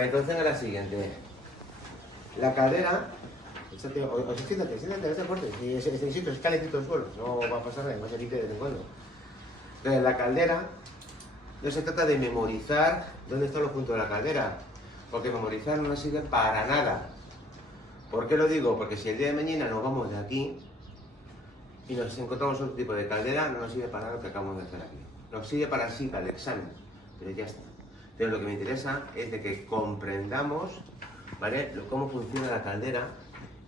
Entonces es la siguiente. La caldera, siéntate, no te cortes. Insisto, es calentito el suelo, no va a pasar nada, va a salir de vez en cuando. Entonces la caldera, no se trata de memorizar dónde están los puntos de la caldera, porque memorizar no nos sirve para nada. ¿Por qué lo digo? Porque si el día de mañana nos vamos de aquí y nos encontramos otro tipo de caldera, no nos sirve para nada lo que acabamos de hacer aquí. Nos sirve para sí, para el examen, pero ya está. Pero lo que me interesa es de que comprendamos, ¿vale?, cómo funciona la caldera,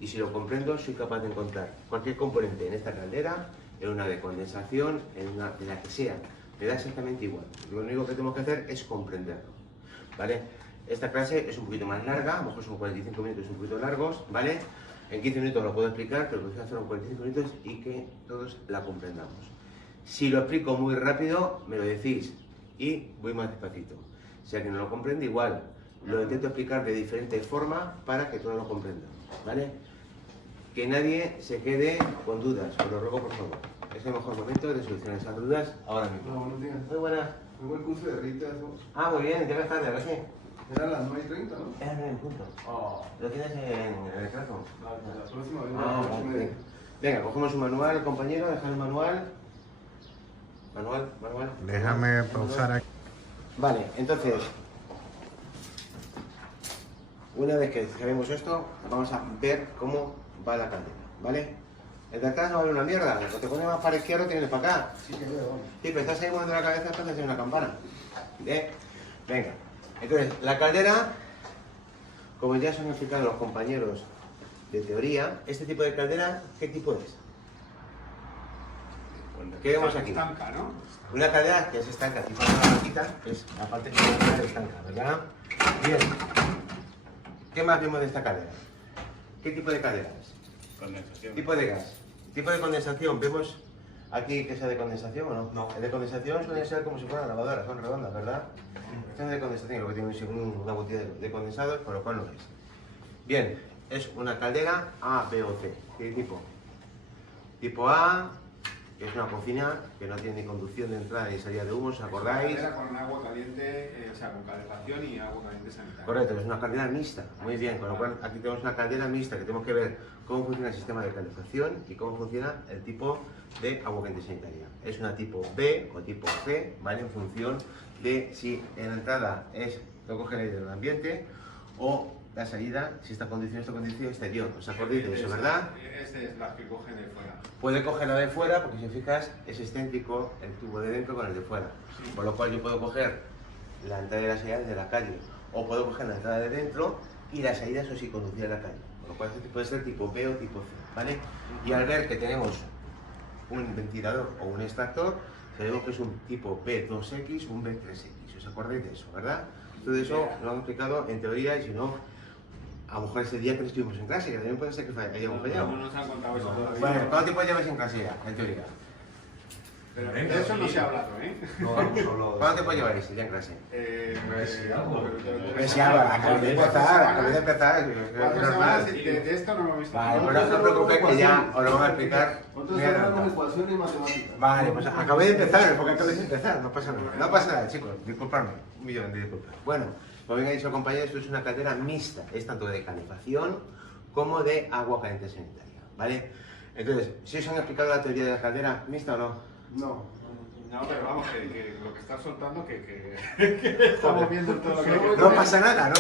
y si lo comprendo soy capaz de encontrar cualquier componente en esta caldera, en una de condensación, en una de la que sea. Me da exactamente igual. Lo único que tenemos que hacer es comprenderlo, ¿vale? Esta clase es un poquito más larga, a lo mejor son 45 minutos un poquito largos, ¿vale? En 15 minutos lo puedo explicar, pero lo que hacer en 45 minutos y que todos la comprendamos. Si lo explico muy rápido, me lo decís y voy más despacito. Si alguien no lo comprende, igual. Lo intento explicar de diferente forma para que todos lo comprendamos, ¿vale? Que nadie se quede con dudas, os lo ruego por favor. Es el mejor momento de solucionar esas dudas ahora mismo. No, buenos días. Muy buenas. Muy buen curso de Rita. Ah, muy bien, llegas tarde, ahora sí. Era a las 9:30, ¿no? Es en punto. Oh. ¿Lo tienes en el trazo? La próxima vez. Vale. Venga, cogemos un manual, compañero, dejad el manual. Manual. Déjame pausar aquí. Vale, entonces, una vez que sabemos esto, vamos a ver cómo va la caldera, ¿vale? El de acá no vale una mierda, cuando te pones más para la izquierda, tienes para acá. Sí, que veo. Sí, pero estás ahí moviendo la cabeza, entonces hay una campana. Venga, entonces, la caldera, como ya se han explicado los compañeros de teoría, este tipo de caldera, ¿qué tipo es? ¿Qué vemos aquí? Estanca, ¿no? Una caldera que es estanca, tipo una vaquita, es la parte que es estanca, ¿verdad? Bien. ¿Qué más vemos de esta caldera? ¿Qué tipo de caldera es? Condensación. Tipo de gas. Tipo de condensación, ¿vemos aquí que sea de condensación o no? No. El de condensación suele ser como si fuera una lavadora, son redondas, ¿verdad? Esta es de condensación, lo que tiene es una botella de condensados, por lo cual no es. Bien, es una caldera A, B o C. ¿Qué tipo? Tipo A, que es una cocina que no tiene ni conducción de entrada ni salida de humo, ¿os acordáis? Era con agua caliente, o sea, con calefacción y agua caliente sanitaria. Correcto, es una caldera mixta, muy bien, con lo cual aquí tenemos una caldera mixta que tenemos que ver cómo funciona el sistema de calefacción y cómo funciona el tipo de agua caliente sanitaria. Es una tipo B o tipo C, ¿vale? En función de si en la entrada es lo coge el aire del ambiente o la salida, si está condición exterior. ¿Os acordáis de eso, verdad? Esta es la que cogen de fuera. Puede coger la de fuera porque si os fijas es excéntrico el tubo de dentro con el de fuera. Sí. Por lo cual yo puedo coger la entrada y la salida desde la calle, o puedo coger la entrada de dentro y la salida, eso sí, conducir a la calle. Por lo cual este puede ser tipo B o tipo C, ¿vale? Y al ver que tenemos un ventilador o un extractor, sabemos que es un tipo B2X o un B3X. ¿Os acordáis de eso, verdad? Todo eso lo han explicado en teoría, y si no, a lo mejor ese día que no estuvimos en clase, que también puede ser que hayamos fallado. No nos han contado eso todavía. Bueno, ¿cuánto tiempo llevas en clase ya, en teoría? Pero de eso no se ha hablado, ¿eh? ¿Cuánto tiempo lleváis ya en clase? Pero Si acabé de empezar. 4 semanas de esto no lo hemos visto. Vale, pues no os preocupéis que ya os lo vamos a explicar. Nosotros hablamos ecuaciones y matemáticas. Vale, pues acabé de empezar, porque acabé de empezar, no pasa nada. No pasa nada, chicos, disculpadme, un millón de disculpas. Bueno, como bien ha dicho el compañero, esto es una caldera mixta, es tanto de calefacción como de agua caliente sanitaria, ¿vale? Entonces, ¿sí os han explicado la teoría de la caldera mixta o no? No, pero vamos, que lo que estás soltando, que estamos viendo todo lo que... No pasa nada.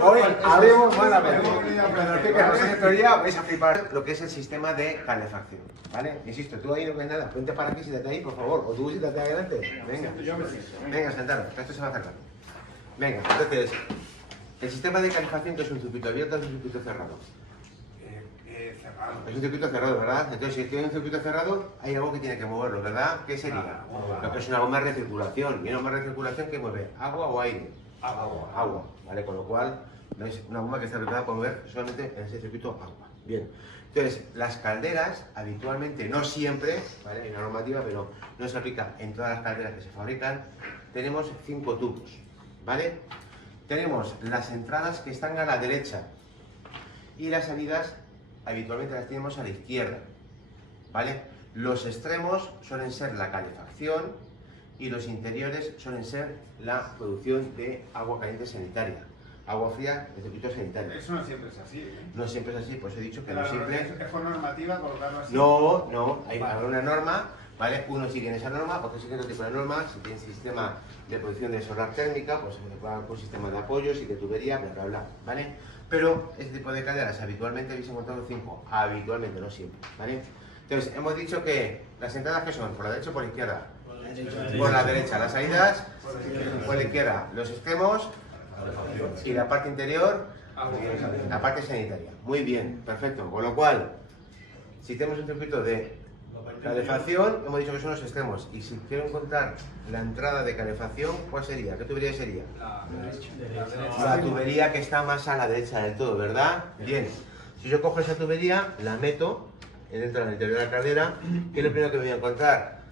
Hoy abrimos malamente. Cuando expliques la teoría vais a flipar lo que es el sistema de calefacción, ¿vale? Insisto, tú ahí no ves nada, ponte para aquí, siéntate ahí, por favor, o tú siéntate adelante. Venga, sentaros, que esto se va a hacer rápido. Venga, entonces, el sistema de calefacción, que es un circuito abierto o es un circuito cerrado. Cerrado. Es un circuito cerrado, ¿verdad? Entonces, si tiene un circuito cerrado, hay algo que tiene que moverlo, ¿verdad? ¿Qué sería? Lo que es una bomba de recirculación. ¿Y una bomba de recirculación qué mueve? ¿Agua o aire? Agua, ¿vale? Con lo cual, no es una bomba que está preparada para mover solamente en ese circuito agua. Bien. Entonces, las calderas, habitualmente, no siempre, ¿vale? Hay una normativa, pero no se aplica en todas las calderas que se fabrican. Tenemos 5 tubos, ¿vale? Tenemos las entradas que están a la derecha y las salidas habitualmente las tenemos a la izquierda, ¿vale? Los extremos suelen ser la calefacción y los interiores suelen ser la producción de agua caliente sanitaria. Agua fría de circuito sanitario. Eso no siempre es así, ¿eh? No siempre es así, pues he dicho que Claro, no siempre... ¿Es por normativa colocarlo así? No, hay Vale. una norma, ¿vale? Uno sigue en esa norma, porque sigue otro tipo de norma. Si tienes sistema de producción de solar térmica, pues va con sistema de apoyos y de tubería, bla, bla, bla, ¿vale? Pero este tipo de calderas habitualmente habéis encontrado 5, habitualmente, no siempre, ¿vale? Entonces, hemos dicho que las entradas, ¿qué son? ¿Por la derecha o por la izquierda? Por la derecha. Las salidas, por la izquierda. Los extremos y la parte interior, la parte sanitaria. Muy bien, perfecto. Con lo cual, si tenemos un circuito de calefacción, hemos dicho que son los extremos. Y si quiero encontrar la entrada de calefacción, ¿cuál sería? ¿Qué tubería sería? La tubería que está más a la derecha del todo, ¿verdad? Bien. Si yo cojo esa tubería, la meto dentro del interior de la caldera, ¿qué es lo primero que voy a encontrar?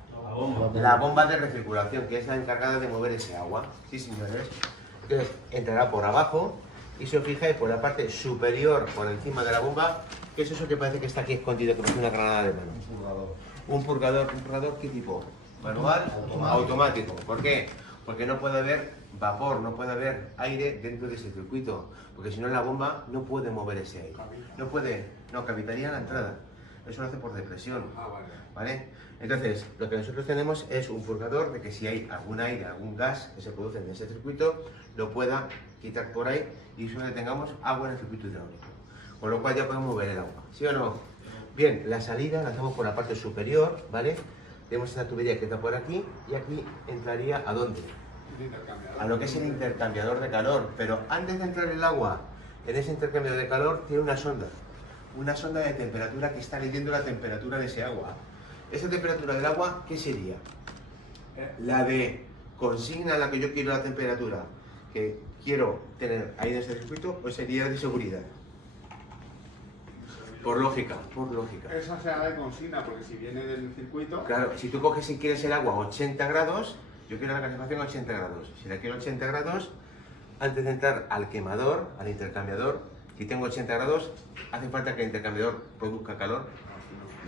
La bomba de recirculación, que es la encargada de mover ese agua. Sí, señores. Entonces, entrará por abajo y si os fijáis por la parte superior, por encima de la bomba, ¿qué es eso que parece que está aquí escondido, que parece una granada de mano? Un purgador. ¿Un purgador qué tipo? ¿Manual? Automático. ¿Por qué? Porque no puede haber vapor, no puede haber aire dentro de ese circuito, porque si no la bomba no puede mover ese aire. No cavitaría la entrada. Eso lo hace por depresión. ¿Vale? Entonces, lo que nosotros tenemos es un purgador de que si hay algún aire, algún gas que se produce en ese circuito, lo pueda quitar por ahí y solo tengamos agua en el circuito hidráulico. Con lo cual ya podemos mover el agua. ¿Sí o no? Bien, la salida la hacemos por la parte superior, ¿vale? Tenemos esta tubería que está por aquí y aquí entraría ¿a dónde? A lo que es el intercambiador de calor. Pero antes de entrar el agua en ese intercambiador de calor tiene una sonda de temperatura que está leyendo la temperatura de ese agua. Esa temperatura del agua, ¿qué sería? La de consigna a la que yo quiero la temperatura que quiero tener ahí en ese circuito, o sería de seguridad. Por lógica. Eso se hará de consigna, porque si viene del circuito... Claro, si tú coges y quieres el agua a 80 grados, yo quiero la calefacción a 80 grados. Si la quiero a 80 grados, antes de entrar al quemador, al intercambiador, si tengo 80 grados, ¿hace falta que el intercambiador produzca calor?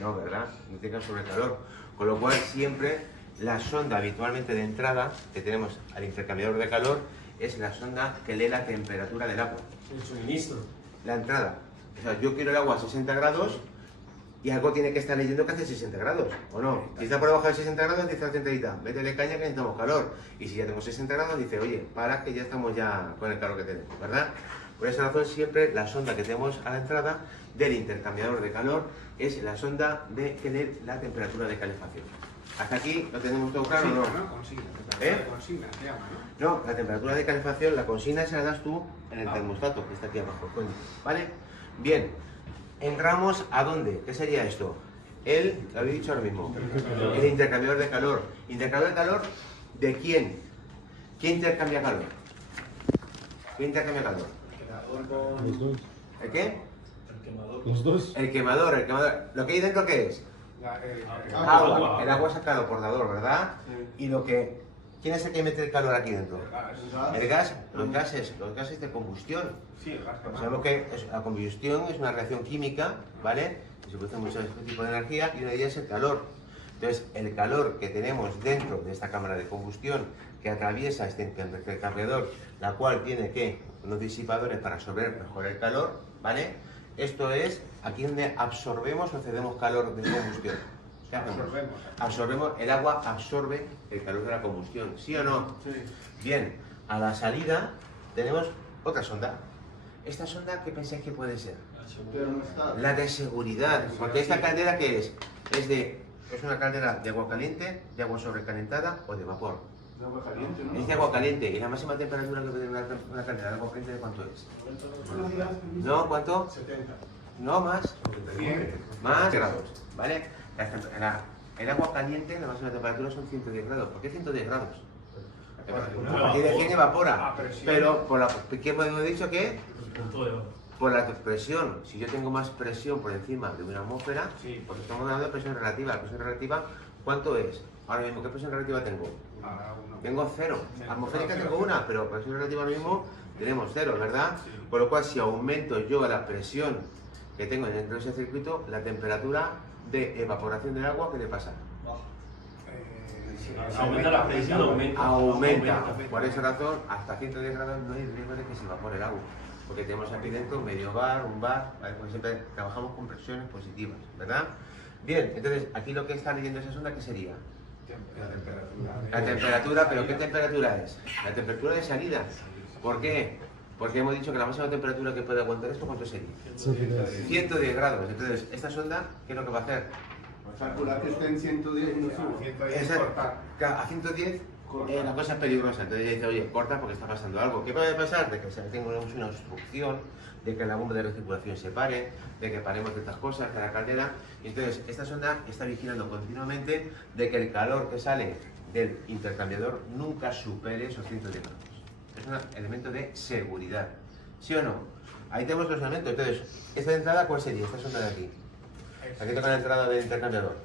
No, ¿verdad? No tenga sobrecalor. Con lo cual, siempre la sonda habitualmente de entrada que tenemos al intercambiador de calor es la sonda que lee la temperatura del agua. El suministro. La entrada. O sea, yo quiero el agua a 60 grados y algo tiene que estar leyendo que hace 60 grados, ¿o no? Si está por debajo de 60 grados, dice la centralita, métele caña que necesitamos calor. Y si ya tengo 60 grados, dice, oye, para que ya estamos ya con el calor que tenemos, ¿verdad? Por esa razón, siempre la sonda que tenemos a la entrada del intercambiador de calor es la sonda de que lee la temperatura de calefacción. ¿Hasta aquí lo tenemos todo claro o no? Consigna, consigna, se llama, ¿no? No, la temperatura de calefacción, la consigna se la das tú en el termostato, que está aquí abajo, coño, ¿vale? Bien, entramos ¿a dónde? ¿Qué sería esto? Lo habéis dicho ahora mismo, el intercambiador de calor. ¿Intercambiador de calor de quién? ¿Quién intercambia calor? ¿Quién intercambia calor? Los dos. ¿El qué? Los dos. El quemador. ¿Lo que hay dentro qué es? Agua. El agua es el calor portador, ¿verdad? Y lo que... ¿Quién es el que mete el calor aquí dentro? El gas. Los gases de combustión. Sí, el gas. Sabemos que la combustión es una reacción química, ¿vale? Y se produce mucho tipo de energía y una de ellas es el calor. Entonces, el calor que tenemos dentro de esta cámara de combustión que atraviesa este intercambiador, la cual tiene que unos disipadores para absorber mejor el calor, ¿vale? Esto es aquí donde absorbemos o cedemos calor de combustión. ¿Qué hacemos? Absorbemos, el agua absorbe el calor de la combustión, ¿sí o no? Sí. Bien, a la salida tenemos otra sonda. ¿Esta sonda qué pensáis que puede ser? La de seguridad, porque esta caldera ¿qué es? Es una caldera de agua caliente, de agua sobrecalentada o de vapor. De agua caliente, ¿no? Es de agua caliente y la máxima temperatura que puede tener una caldera de agua caliente, ¿de cuánto es? ¿No? ¿Cuánto? 70. No, más. 100. Más grados, ¿vale? El agua caliente, la máxima temperatura son 110 grados. ¿Por qué 110 grados? Aquí de 100 evapora. Pero, ¿qué hemos dicho que? Por la presión. Si yo tengo más presión por encima de una atmósfera, pues estamos hablando de presión relativa. La presión relativa, ¿cuánto es? Ahora mismo, ¿qué presión relativa tengo? Tengo 0. Atmosférica tengo 1, pero presión relativa ahora mismo tenemos 0, ¿verdad? Por lo cual, si aumento yo la presión que tengo dentro de ese circuito, la temperatura de evaporación del agua, ¿qué le pasa? Aumenta la presión, aumenta. Por esa razón, hasta 110 grados no hay riesgo de que se evapore el agua. Porque tenemos aquí dentro un medio bar, un bar, ¿vale? Porque siempre trabajamos con presiones positivas, ¿verdad? Bien, entonces aquí lo que está leyendo esa sonda, ¿qué sería? La temperatura. La temperatura, pero ¿qué temperatura es? La temperatura de salida. ¿Por qué? Porque hemos dicho que la máxima temperatura que puede aguantar esto, ¿cuánto sería? 110 grados. Entonces, esta sonda, ¿qué es lo que va a hacer? Calcular que esté en 110 y no sube. 110 Esa- cortar. A 110 la cosa es peligrosa, entonces ella dice, oye, corta porque está pasando algo. ¿Qué puede pasar? De que tengamos una obstrucción, de que la bomba de recirculación se pare, de que paremos de estas cosas, de la caldera. Y entonces esta sonda está vigilando continuamente de que el calor que sale del intercambiador nunca supere esos 110 grados. Es un elemento de seguridad, ¿sí o no? Ahí tenemos los elementos. Entonces, ¿esta de entrada cuál sería? Esta sonda de aquí. Aquí toca la entrada del intercambiador.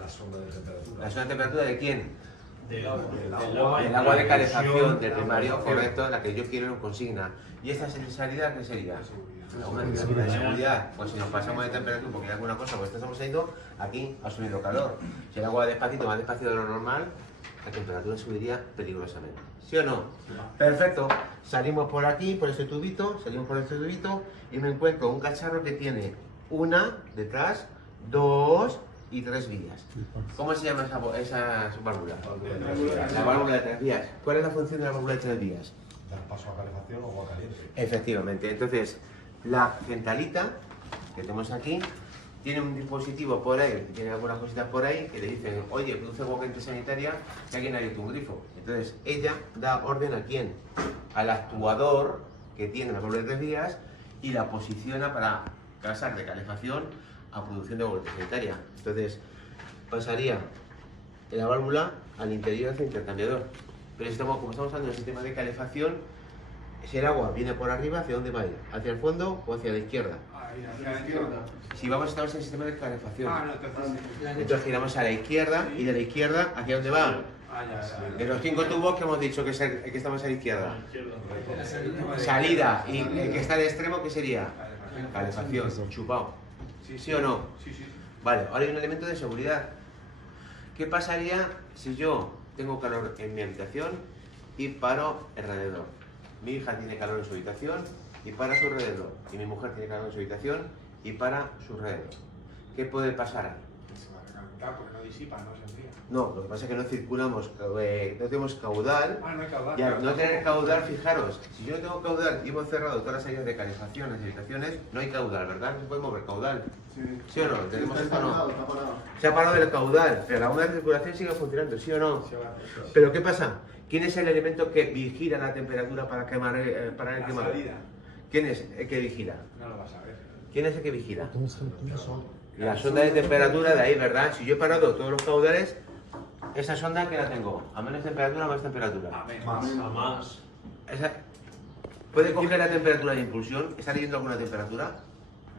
La sonda de temperatura. ¿La sonda de temperatura de quién? Del El agua de calefacción del primario, correcto, la que yo quiero en consigna. ¿Y esta salida qué sería? La seguridad. Pues si nos pasamos de temperatura porque hay alguna cosa, pues estamos yendo, aquí ha subido calor. Si el agua va despacito, más despacio de lo normal, la temperatura subiría peligrosamente. ¿Sí o no? Perfecto. Salimos por aquí, por este tubito, y me encuentro un cacharro que tiene una detrás, 2 y 3 vías. ¿Cómo se llama esa válvula? La válvula de 3 vías. ¿Cuál es la función de la válvula de 3 vías? Dar paso a calefacción o agua caliente. Efectivamente. Entonces, la centralita que tenemos aquí tiene un dispositivo por ahí, tiene algunas cositas por ahí que le dicen, oye, produce agua caliente sanitaria, que alguien ha abierto un grifo. Entonces, ella da orden a quién? Al actuador que tiene la válvula de 3 vías y la posiciona para pasar de calefacción a producción de agua caliente sanitaria. Entonces, pasaría la válvula al interior del intercambiador. Pero si como estamos hablando del sistema de calefacción, si el agua viene por arriba, ¿hacia dónde va a ir? ¿Hacia el fondo o hacia la izquierda? Ahí, hacia la izquierda. Si vamos a estar en el sistema de calefacción, Ah, no, entonces. entonces giramos a la izquierda y de la izquierda, ¿hacia dónde va? Ah, ya. De los 5 tubos que hemos dicho que, que estamos a la izquierda. Salida. Y el que está al extremo, ¿qué sería? Calefacción, chupado. ¿Sí o no? Sí, sí. Vale, ahora hay un elemento de seguridad. ¿Qué pasaría si yo tengo calor en mi habitación y paro alrededor? Mi hija tiene calor en su habitación y para a su alrededor. Y mi mujer tiene calor en su habitación y para a su alrededor. ¿Qué puede pasar ahí? Se va a recalentar porque no disipa, no se enfría. No, lo que pasa es que no circulamos, no tenemos caudal. Ah, no hay caudal. Y al claro. no tener caudal, fijaros, si yo no tengo caudal y hemos cerrado todas las salidas de calefacción en las habitaciones, no hay caudal, ¿verdad? No se puede mover caudal. ¿Sí o no? ¿Tenemos esto o no? Se ha parado el caudal, pero la onda de circulación sigue funcionando, ¿sí o no? Se va. Pero ¿qué pasa? ¿Quién es el elemento que vigila la temperatura para quemar, para el La quemador? salida. ¿Quién es el que vigila? No lo vas a ver. ¿Quién es el que vigila? La sonda de temperatura de ahí, ¿verdad? Si yo he parado todos los caudales, esa sonda que la tengo, a menos temperatura o más temperatura. A más. Esa- ¿Puede coger la temperatura de impulsión? ¿Está leyendo alguna temperatura?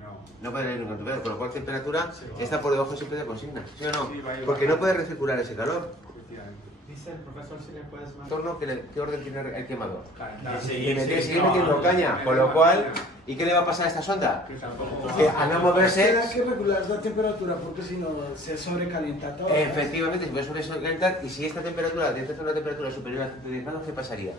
No. No puede leer ninguna temperatura, con lo cual temperatura está por debajo siempre de consigna, ¿sí o no? Sí, va a ir Porque no bajando. puede recircular ese calor. Efectivamente. Dice el profesor si le puedes más. Torno, ¿qué orden tiene el quemador? Calentar. Sigue metiendo caña, con lo cual, ¿y qué le va a pasar a esta sonda? Que tampoco. Que al no moverse, Tienes que regular la temperatura porque si no se sobrecalienta todo. efectivamente, se puede sobrecalentar, y si esta temperatura, dentro de una temperatura superior a 110 grados, ¿qué pasaría?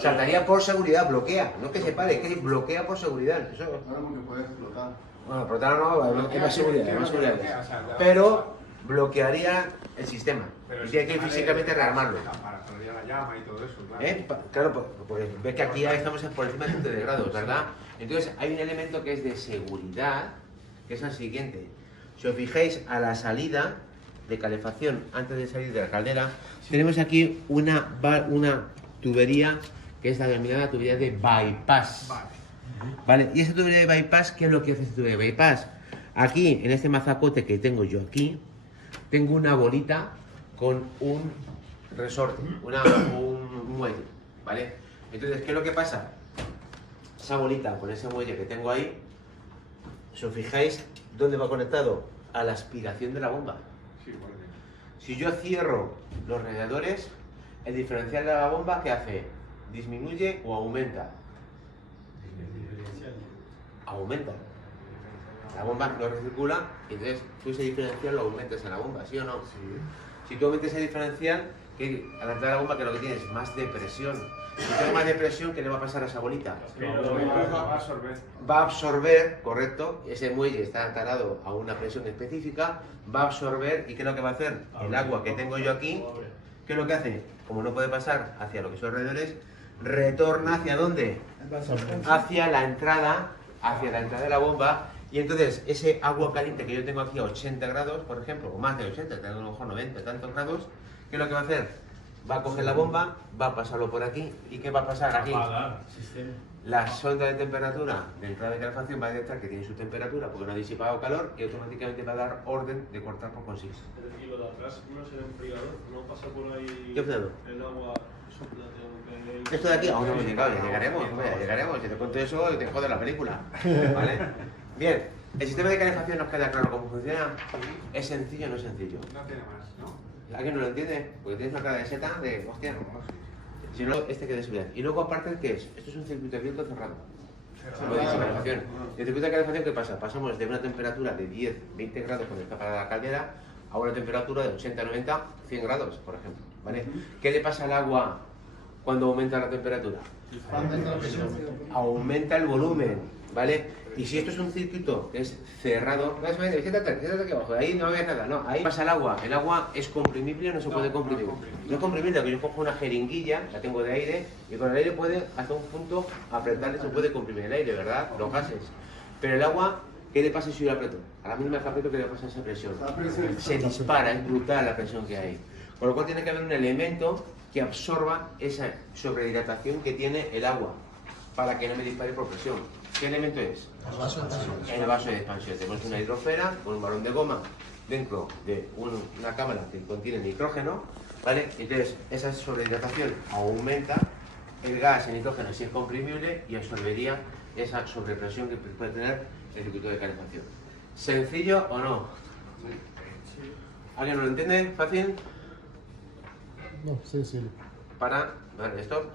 Saltaría por seguridad, bloquea, no que se pare, que bloquea por seguridad. Eso, Claro, porque puede explotar. bueno, explotar no, hay más seguridad, hay más seguridad. O sea, ya- Pero bloquearía el sistema. Pero Y si hay que sale- físicamente rearmarlo. Para salir a la llama y todo eso, claro. Claro, pues ves que aquí ya estamos por encima de 110 grados, ¿verdad? Entonces hay un elemento que es de seguridad, que es el siguiente. Si os fijáis a la salida de calefacción, antes de salir de la caldera, tenemos aquí una tubería que es la denominada tubería de bypass. Vale. ¿Vale? Y esa tubería de bypass, ¿qué es lo que hace esta tubería de bypass? Aquí, en este mazacote que tengo yo aquí, tengo una bolita con un resorte, un muelle, ¿vale? Entonces, ¿qué es lo que pasa? Esa bolita con ese muelle que tengo ahí, si os fijáis, ¿dónde va conectado? A la aspiración de la bomba. Sí, porque. Si yo cierro los radiadores, el diferencial de la bomba, ¿qué hace? ¿Disminuye o aumenta? Aumenta. La bomba no recircula, y entonces tú ese diferencial lo aumentas en la bomba, ¿sí o no? Sí. Si tú aumentas ese diferencial, que al entrar a la bomba, que lo que tienes es más depresión. Si tienes más depresión, ¿qué le va a pasar a esa bolita? Va a absorber. Va a absorber, correcto, ese muelle está atarado a una presión específica, va a absorber, ¿y qué es lo que va a hacer? El agua que tengo yo aquí, ¿qué es lo que hace? Como no puede pasar hacia lo que son alrededores, retorna ¿hacia dónde? Hacia la entrada de la bomba, y entonces ese agua caliente que yo tengo aquí a 80 grados, por ejemplo, o más de 80, tengo a lo mejor 90 tantos grados, ¿qué es lo que va a hacer? Va a coger la bomba, va a pasarlo por aquí, ¿y qué va a pasar aquí? La sonda de temperatura de entrada de calefacción va a detectar que tiene su temperatura porque no ha disipado calor y automáticamente va a dar orden de cortar por consigo. Y lo de atrás no es el enfriador, no pasa por ahí ¿Qué enfriador? el agua. Esto de aquí aún no hemos llegado, ya llegaremos, hombre, ya llegaremos. Si te cuento eso, te jodo la película. ¿Vale? Bien, el sistema de calefacción nos queda claro cómo funciona. ¿Es sencillo o no es sencillo? No tiene más, ¿no? ¿Alguien no lo entiende? Porque tienes una cara de seta de hostia. Si no, este que de seguridad. Y luego aparte, ¿qué es? Esto es un circuito abierto o cerrado. Lo dice calefacción. El circuito de calefacción, ¿qué pasa? Pasamos de una temperatura de 10, 20 grados cuando está para la caldera a una temperatura de 80, 90, 100 grados, por ejemplo. ¿Vale? ¿Qué le pasa al agua cuando aumenta la temperatura? Aumenta el volumen, ¿vale? Y si esto es un circuito que es cerrado, siéntate aquí abajo, ahí no ves nada, no, ahí pasa el agua es comprimible o no se puede comprimir. No es comprimible, que yo cojo una jeringuilla, la tengo de aire, y con el aire puede hasta un punto apretarle, se puede comprimir el aire, ¿verdad? Los gases. Pero el agua, ¿qué le pasa si yo la aprieto? A la misma que aprieto, ¿qué le pasa a esa presión? Se dispara, es brutal la presión que hay. Con lo cual tiene que haber un elemento que absorba esa sobrehidratación que tiene el agua, para que no me dispare por presión. ¿Qué elemento es? El vaso de expansión. Tenemos una hidrosfera con un balón de goma dentro de una cámara que contiene nitrógeno, ¿vale? Entonces, esa sobrehidratación aumenta el gas, el nitrógeno, si es comprimible, y absorbería esa sobrepresión que puede tener el circuito de calefacción. ¿Sencillo o no? ¿Alguien no lo entiende? ¿Fácil? No, sí, sí. Para, vale, stop.